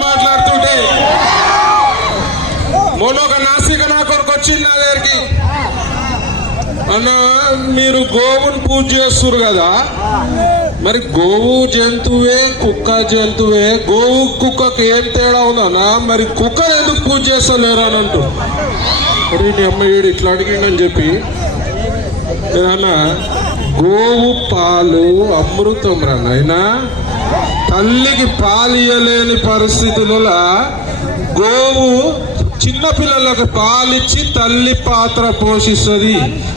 మాట్లాడుతుంటే మొన్నొక నాసిక నా కొరకు వచ్చింది నా దగ్గరికి. అన్న మీరు గోవును పూజ చేస్తారు కదా? మరి గోవు జంతువే కుక్క జంతువే గోవు కుక్కకి ఏం తేడా ఉందన్నా మరి కుక్క ఎందుకు పూజ చేస్తలేరు అని అంటూ. అరే నీ ఏడు ఇట్లా అడిగిండని చెప్పి. నేనన్నా గోవు పాలు అమృతం రా నాయనా. తల్లికి పాలియలేని పరిస్థితుల పరిస్థితులలో గోవు చిన్నపిల్లలకు పాలిచ్చి తల్లి పాత్ర పోషిస్తుంది.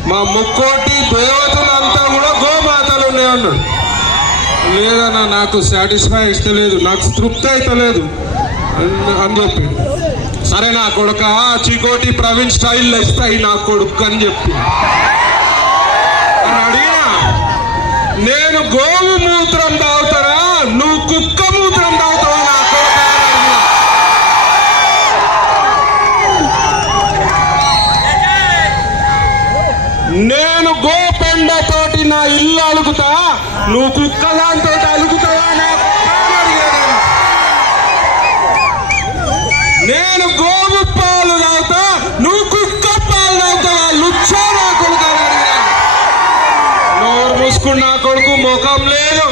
మా ముక్కోటి దేవతలంతా కూడా గోమాతలు ఉన్నాయి అన్నాడు లేదన్నా నాకు సాటిస్ఫై ఇస్తలేదు నాకు తృప్తి అయితలేదు అని- అని చెప్పి. సరే నా కొడుక చికోటి ప్రవీణ్ స్టైల్లో ఇస్తాయి నా కొడుకు అని చెప్పి. అని అడిగినా నేను గోవు మూత్రం తాగుతారా నువ్వు కుక్క మూత్రం నా కొడుకా అని అడిగినా. నా ఇల్లు అలుగుతా నువ్వు కుక్క దాంతో అలుగుతావా నా నేను. గోవు పాలు తాగుతా నువ్వు కుక్క పాలు తాగుతావా లుచ్చా నా కొడుకు నోరు మూసుకున్న నా కొడుకు ముఖం లేదు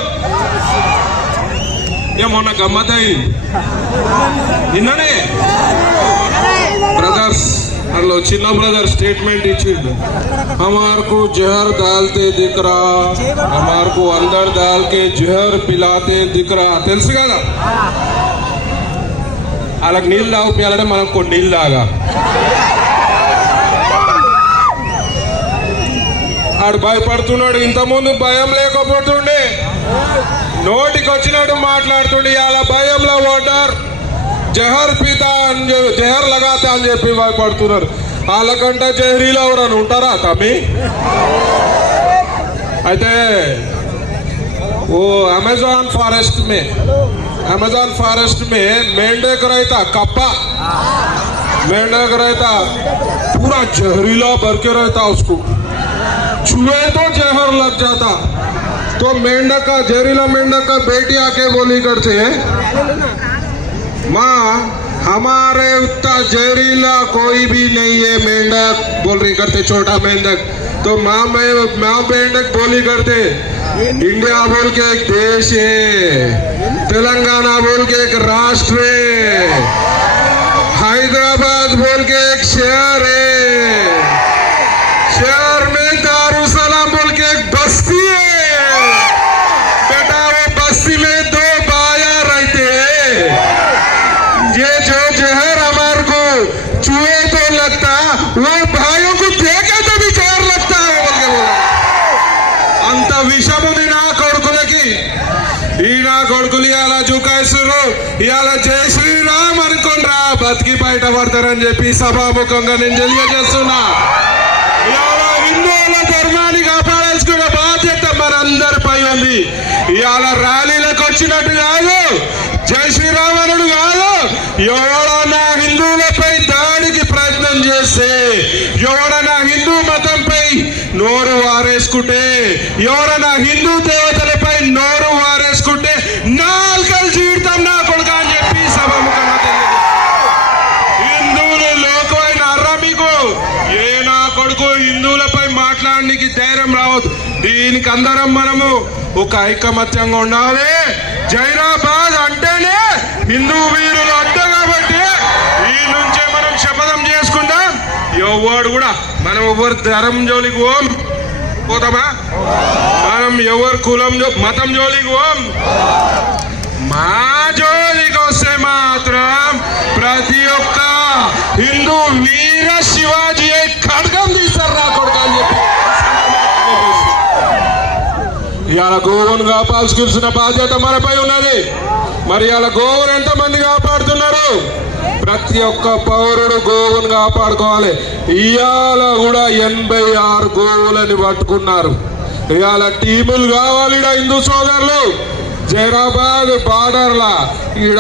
ఏ మొన్న గమ్మతాయి నిన్ననే? బ్రదర్స్ అందులో చిన్న బ్రదర్ స్టేట్మెంట్ ఇచ్చిండు. హమార్కు జహర్ దాల్తే దిక్రా. హమార్కు అందరు దాల్కే జహర్ పిలాతే దిక్రా. తెలుసు కదా? వాళ్ళకి నీళ్ళు తాగిపోయాలంటే మనం కొన్ని నీళ్ళు తాగా. ఆడు భయపడుతున్నాడు ఇంతకుముందు భయం లేకపోతుండే. నోటికి వచ్చినట్టు మాట్లాడుతుండే ఇలా భయంలో ఓటర్ జహర్ పీతా అని చెప్పి జహర్ లగాతా అని చెప్పి భయపడుతున్నారు వాళ్ళకంటే జహరీలో ఎవరని ఉంటారా తమ్మి అయితే वो अमेजोन फॉरेस्ट में अमेजोन फॉरेस्ट में मेंढक रहता कप्पा मेंढक रहता पूरा जहरीला भर के रहता उसको छुए तो जहर लग जाता तो मेंढक का जहरीला मेंढक का बेटी आके बोली करते है। माँ, हमारे उतना जहरीला कोई भी नहीं है, मेंढक, बोल रही करते छोटा मेंढक। तो माँ, में, माँ मेंढक बोली करते, इंडिया बोल के एक देश है, तेलंगाना बोल के एक राष्ट्र है, हैदराबाद बोल के एक शहर है ఇవాళ జై శ్రీరామ్ అనుకోండ్రా బతికి బయట పడతారని చెప్పి సభాముఖంగా నేను తెలియజేస్తున్నా ఇవాళ హిందువుల ధర్మాన్ని కాపాడాల్సుకున్న బాధ్యత మనందరిపై ఉంది. ఇవాళ ర్యాలీలకు వచ్చినట్టు కాదు. జై శ్రీరామనుడు కాదు. ఎవరో అందరం మనము ఒక ఐకమత్యంగా ఉండాలి. జైరాబాద్ అంటేనే హిందూ వీరులు అడ్డ కాబట్టి ఈ నుంచే మనం శపథం చేసుకుందాం. ఎవడు కూడా మనం ఎవరు ధరం జోలికి ఓం పోతామా? మనం ఎవరు కులం జో మతం జోలికి ఓం మా జోలికి వస్తే మాత్రం ప్రతి ఒక్క హిందూ వీర శివాజీ కడకం తీస్తారు నా కొడుకు అని చెప్పి. ఇవాళ గోవును కాపాల్సిన బాధ్యత మనపై ఉన్నది. మరి ఇవాళ గోవును ఎంతమంది కాపాడుతున్నారు? ప్రతి ఒక్క పౌరుడు గోవును కాపాడుకోవాలి. ఇవాళ కూడా ఎనభై ఆరు గోవులని పట్టుకున్నారు. ఇవాళ టీములు కావాలి ఈడ హిందూ సోదరులు. జైరాబాద్ బార్డర్లా ఈడ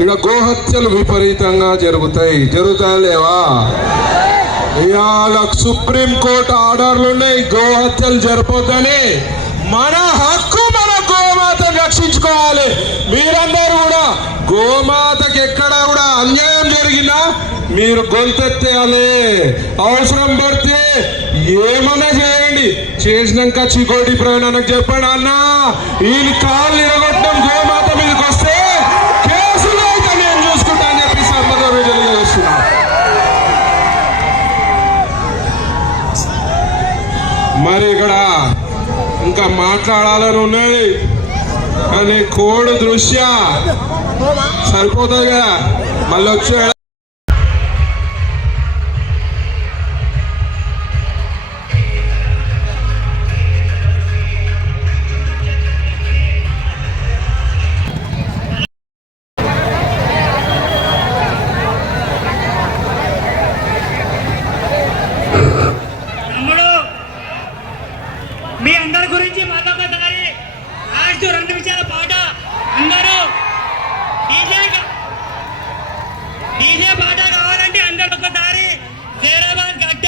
ఈడ గోహత్యలు విపరీతంగా జరుగుతాయి. జరుగుతాయలేవా ఇవాళ సుప్రీం కోర్టు ఆర్డర్లు ఉన్నాయి గోహత్యలు జరపొద్దని. మన హక్కు మన గోమాత రక్షించుకోవాలి. మీరందరూ కూడా గోమాతకి ఎక్కడ కూడా అన్యాయం జరిగినా మీరు గొంతెత్తేయాలి. అవసరం పడితే ఏమన్నా చేయండి. చేసినాక చికోటి ప్రయాణానికి చెప్పండి అన్న వీళ్ళు కాళ్ళు ఇరగొట్టడం గోమాత మీదకి వస్తే కేసులు అయితే నేను చూసుకుంటా అని చెప్పి సందర్భంగా తెలియజేస్తున్నా మరి ఇక్కడ ఇంకా మాట్లాడాలని ఉన్నది. కానీ కోడి దృష్ట్యా సరిపోతుంది కదా? మళ్ళీ వచ్చే డీజే పాట కావాలంటే అందరు ఒకసారి జైరాబాద్ గడ్డ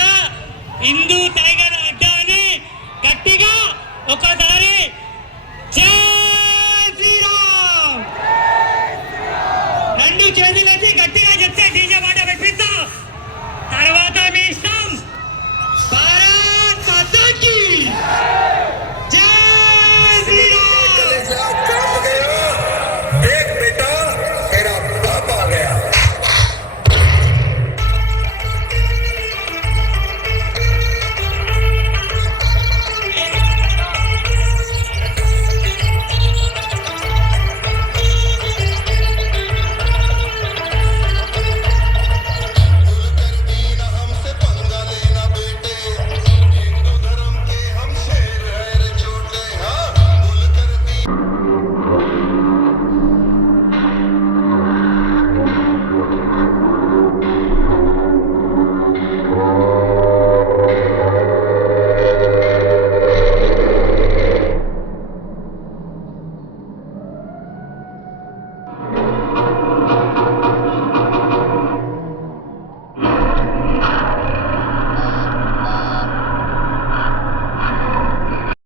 హిందూ టైగర్ అడ్డ అని గట్టిగా ఒకసారి జై శ్రీరామ్. రెండు చేతులెత్తి గట్టిగా చెప్తే